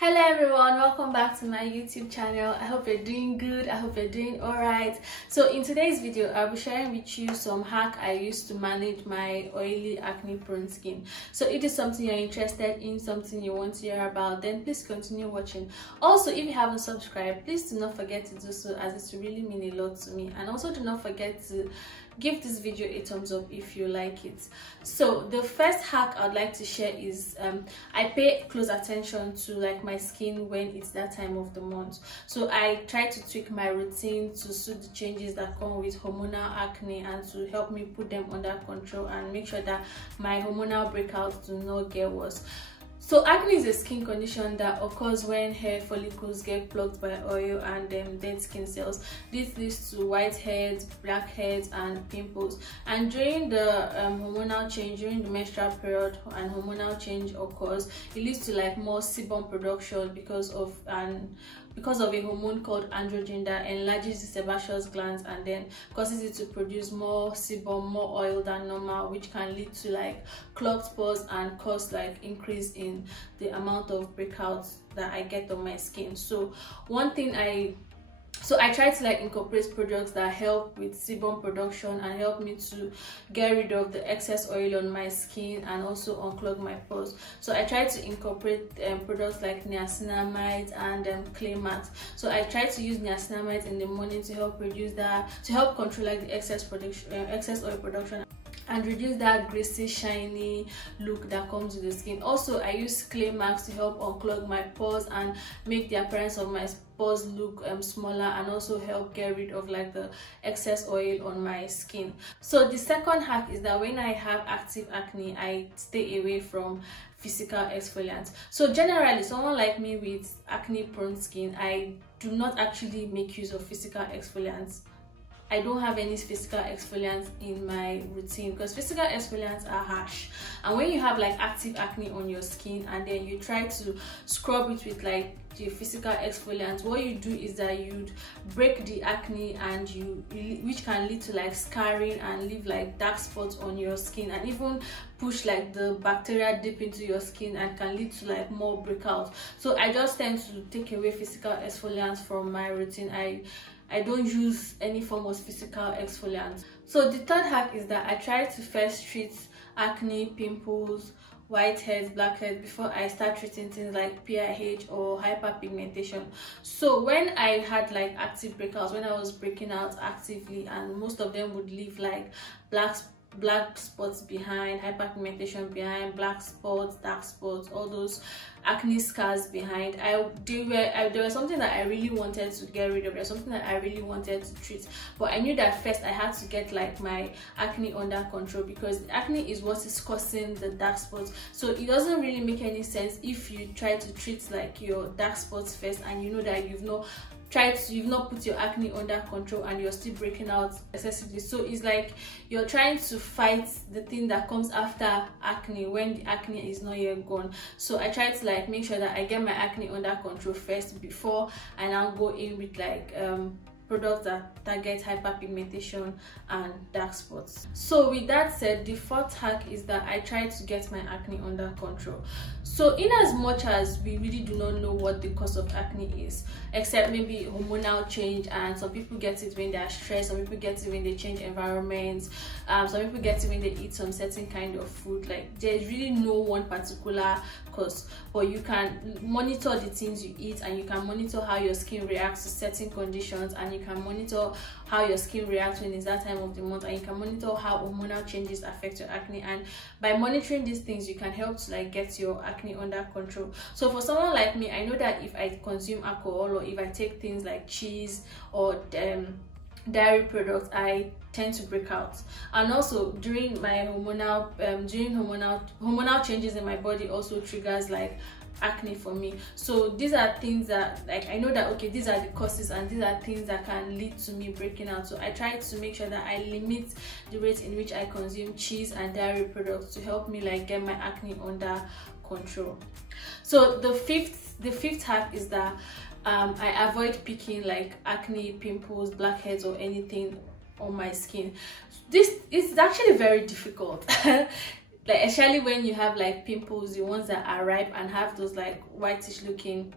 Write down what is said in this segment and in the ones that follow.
Hello everyone, welcome back to my YouTube channel. I hope you're doing good. I hope you're doing alright. So in today's video, I'll be sharing with you some hack I use to manage my oily acne prone skin. So if it's something you're interested in, something you want to hear about, then please continue watching. Also, if you haven't subscribed, please do not forget to do so, as it really means a lot to me. And also do not forget to give this video a thumbs up if you like it. So the first hack I'd like to share is I pay close attention to like my skin when it's that time of the month. So I try to tweak my routine to suit the changes that come with hormonal acne and to help me put them under control and make sure that my hormonal breakouts do not get worse. So acne is a skin condition that occurs when hair follicles get plugged by oil and dead skin cells. This leads to whiteheads, blackheads, and pimples. And during the hormonal change, during the menstrual period and hormonal change occurs, it leads to like more sebum production because of a hormone called androgen that enlarges the sebaceous glands and then causes it to produce more sebum, more oil than normal, which can lead to like clogged pores and cause like increase in the amount of breakouts that I get on my skin. So I try to like incorporate products that help with sebum production and help me to get rid of the excess oil on my skin and also unclog my pores. So I try to incorporate products like niacinamide and clay mask. So I try to use niacinamide in the morning to help reduce that, to help control like the excess oil production and reduce that greasy, shiny look that comes with the skin. Also, I use clay marks to help unclog my pores and make the appearance of my pores look smaller and also help get rid of like the excess oil on my skin. So the second hack is that when I have active acne, I stay away from physical exfoliants. So generally, someone like me with acne prone skin, I do not actually make use of physical exfoliants. I don't have any physical exfoliants in my routine because physical exfoliants are harsh, and when you have like active acne on your skin and then you try to scrub it with like the physical exfoliants, what you do is that you'd break the acne and which can lead to like scarring and leave like dark spots on your skin and even push like the bacteria deep into your skin and can lead to like more breakouts. So I just tend to take away physical exfoliants from my routine. I don't use any form of physical exfoliant. So the third hack is that I try to first treat acne, pimples, whiteheads, blackheads before I start treating things like PIH or hyperpigmentation. So when I had like active breakouts, when I was breaking out actively, and most of them would leave like black spots behind, hyperpigmentation behind, black spots, dark spots, all those acne scars behind, there was something that I really wanted to get rid of. There's something that I really wanted to treat, but I knew that first I had to get like my acne under control because acne is what is causing the dark spots. So it doesn't really make any sense if you try to treat like your dark spots first and you know that you've not put your acne under control and you're still breaking out excessively. So it's like you're trying to fight the thing that comes after acne when the acne is not yet gone. So I try to like make sure that I get my acne under control first before I now go in with like products that target hyperpigmentation and dark spots. So with that said, the fourth hack is that I try to get my acne under control. So in as much as we really do not know what the cause of acne is, except maybe hormonal change, and some people get it when they are stressed, some people get it when they change environments, some people get it when they eat some certain kind of food. Like there's really no one particular cause, but you can monitor the things you eat and you can monitor how your skin reacts to certain conditions, and you can monitor how your skin reacts when it's that time of the month, and you can monitor how hormonal changes affect your acne. And by monitoring these things, you can help to like get your acne under control. So for someone like me, I know that if I consume alcohol or if I take things like cheese or dairy products, I tend to break out. And also during my hormonal changes in my body also triggers like acne for me. So these are things that like I know that okay, these are the causes and these are things that can lead to me breaking out. So I try to make sure that I limit the rate in which I consume cheese and dairy products to help me like get my acne under control. So the fifth hack is that I avoid picking like acne, pimples, blackheads or anything on my skin. This is actually very difficult. like especially when you have like pimples, the ones that are ripe and have those like whitish looking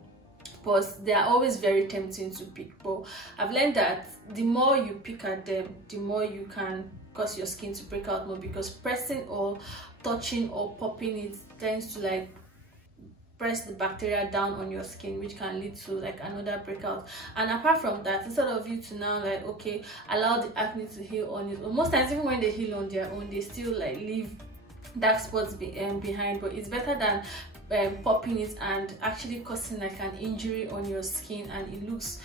pores, they are always very tempting to pick. But I've learned that the more you pick at them, the more you can cause your skin to break out more, because pressing or touching or popping it tends to like press the bacteria down on your skin, which can lead to like another breakout. And apart from that, instead of you to now like, okay, allow the acne to heal on it, or most times even when they heal on their own, they still like leave dark spots behind. But it's better than popping it and actually causing like an injury on your skin, and it looks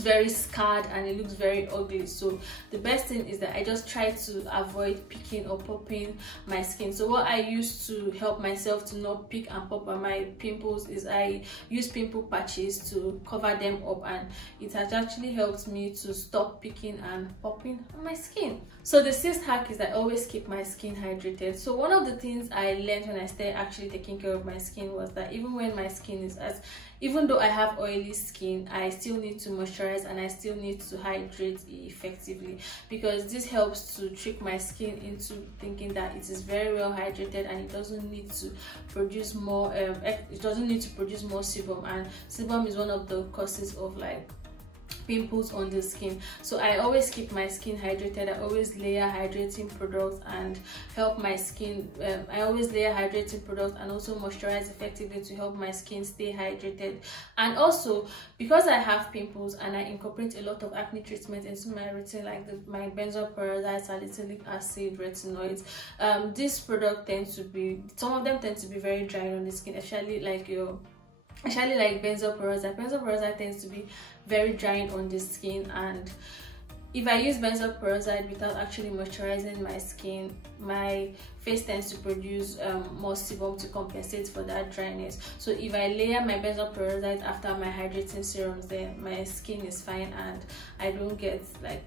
very scarred and it looks very ugly. So the best thing is that I just try to avoid picking or popping my skin. So what I use to help myself to not pick and pop on my pimples is I use pimple patches to cover them up, and it has actually helped me to stop picking and popping on my skin. So the sixth hack is I always keep my skin hydrated. So one of the things I learned when I started actually taking care of my skin was that even though I have oily skin, I still need to moisturize and I still need to hydrate effectively, because this helps to trick my skin into thinking that it is very well hydrated and it doesn't need to produce more sebum, and sebum is one of the causes of like pimples on the skin. So I always keep my skin hydrated. I always layer hydrating products and help my skin I always layer hydrating products and also moisturize effectively to help my skin stay hydrated. And also, because I have pimples and I incorporate a lot of acne treatment into my routine, like my benzoyl peroxide, salicylic acid, retinoids, this product some of them tend to be very dry on the skin, especially like benzoyl peroxide. Benzoyl peroxide tends to be very drying on the skin, and if I use benzoyl peroxide without actually moisturizing my skin, my face tends to produce more sebum to compensate for that dryness. So if I layer my benzoyl peroxide after my hydrating serums, then my skin is fine and I don't get like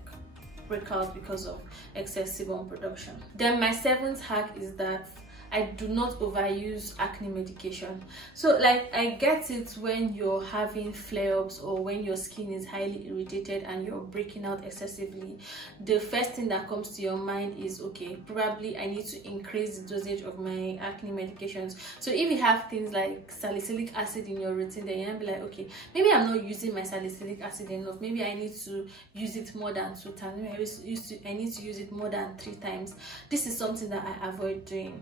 breakout because of excess sebum production. Then my seventh hack is that I do not overuse acne medication. So like, I get it when you're having flare-ups or when your skin is highly irritated and you're breaking out excessively, the first thing that comes to your mind is, okay, probably I need to increase the dosage of my acne medications. So if you have things like salicylic acid in your routine, then you'll be like, okay, maybe I'm not using my salicylic acid enough, maybe I need to use it more than 2 times, maybe I need to use it more than 3 times. This is something that I avoid doing,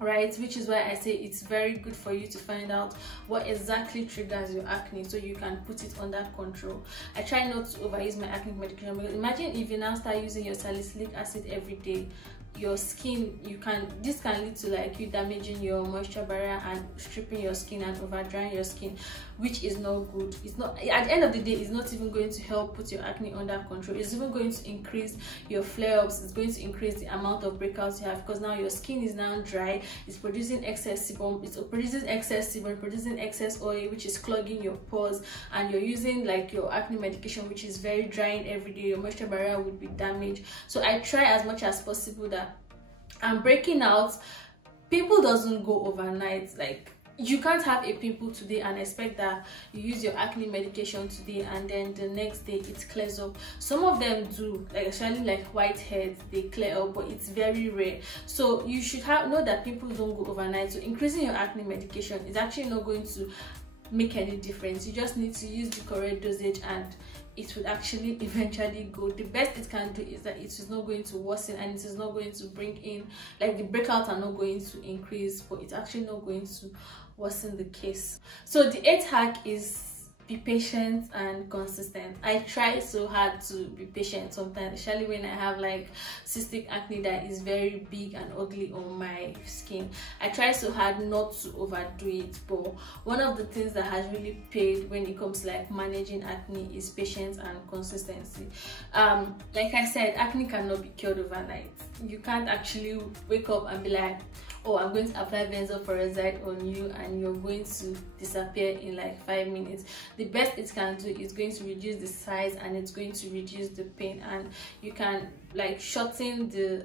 right? Which is why I say it's very good for you to find out what exactly triggers your acne so you can put it under control. I try not to overuse my acne medication, because imagine if you now start using your salicylic acid every day, your skin, this can lead to like you damaging your moisture barrier and stripping your skin and over drying your skin, which is not good. It's not, at the end of the day, it's not even going to help put your acne under control. It's even going to increase your flare-ups. It's going to increase the amount of breakouts you have, because now your skin is now dry, it's producing excess sebum, producing excess oil, which is clogging your pores, and you're using like your acne medication, which is very drying every day. Your moisture barrier would be damaged. So I try as much as possible that I'm breaking out. Pimple doesn't go overnight. Like, you can't have a pimple today and expect that you use your acne medication today and then the next day it clears up. Some of them do, like especially like whiteheads, they clear up, but it's very rare. So you should know that pimples don't go overnight. So increasing your acne medication is actually not going to make any difference. You just need to use the correct dosage and it would actually eventually go. The best it can do is that it is not going to worsen and it is not going to bring in, like, the breakouts are not going to increase, but it's actually not going to worsen the case. So the 8th hack is be patient and consistent. I try so hard to be patient sometimes, especially when I have like cystic acne that is very big and ugly on my skin. I try so hard not to overdo it, but one of the things that has really paid when it comes to like managing acne is patience and consistency. Like I said, acne cannot be cured overnight. You can't actually wake up and be like, oh, I'm going to apply benzoyl peroxide on you and you're going to disappear in like 5 minutes. The best it can do is going to reduce the size and it's going to reduce the pain, and you can like shorten the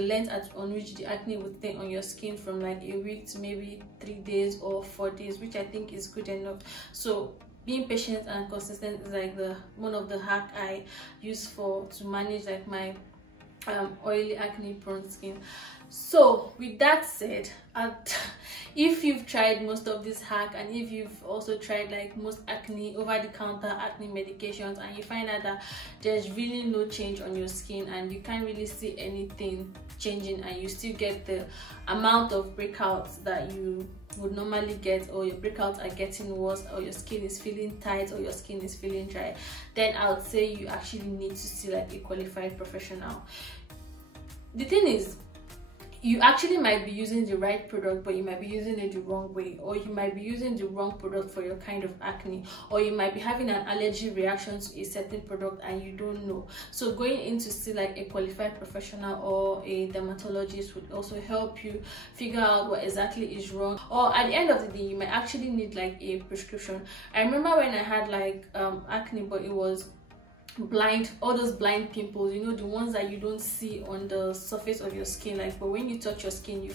length on which the acne would stay on your skin from like a week to maybe 3 days or 4 days, which I think is good enough. So being patient and consistent is like one of the hack I use to manage like my oily acne prone skin. So with that said, if you've tried most of this hack, and if you've also tried like most acne over-the-counter acne medications, and you find out that there's really no change on your skin and you can't really see anything changing, and you still get the amount of breakouts that you would normally get, or your breakouts are getting worse, or your skin is feeling tight, or your skin is feeling dry, then I would say you actually need to see like a qualified professional. The thing is, you actually might be using the right product, but you might be using it the wrong way, or you might be using the wrong product for your kind of acne, or you might be having an allergy reaction to a certain product and you don't know. So going in to see like a qualified professional or a dermatologist would also help you figure out what exactly is wrong, or at the end of the day you might actually need like a prescription. I remember when I had like acne, but it was blind, all those blind pimples, you know, the ones that you don't see on the surface of your skin, like, but when you touch your skin you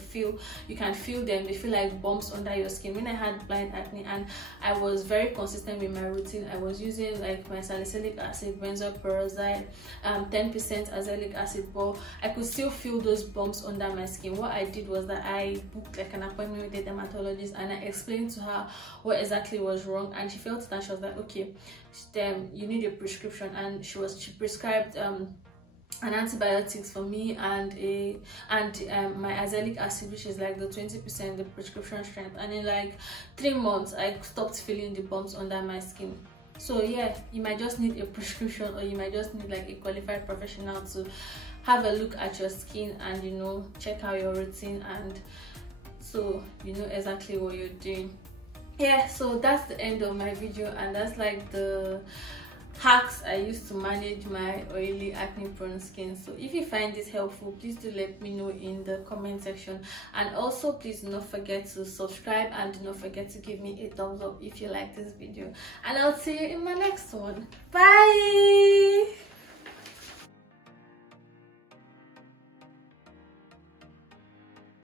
can feel them, they feel like bumps under your skin. When I had blind acne, and I was very consistent with my routine, I was using like my salicylic acid, benzoyl peroxide, 10% azelaic acid, but I could still feel those bumps under my skin. What I did was that I booked like an appointment with a dermatologist, and I explained to her what exactly was wrong, and she felt it, and she was like, okay, then you need a prescription. And she prescribed an antibiotics for me, and my azelaic acid, which is like the 20% the prescription strength, and in like 3 months I stopped feeling the bumps under my skin. So yeah, you might just need a prescription, or you might just need like a qualified professional to have a look at your skin and, you know, check out your routine, and so you know exactly what you're doing. Yeah, so that's the end of my video, and that's like the hacks I used to manage my oily acne prone skin. So if you find this helpful, please do let me know in the comment section, and also please do not forget to subscribe, and do not forget to give me a thumbs up if you like this video, and I'll see you in my next one. Bye.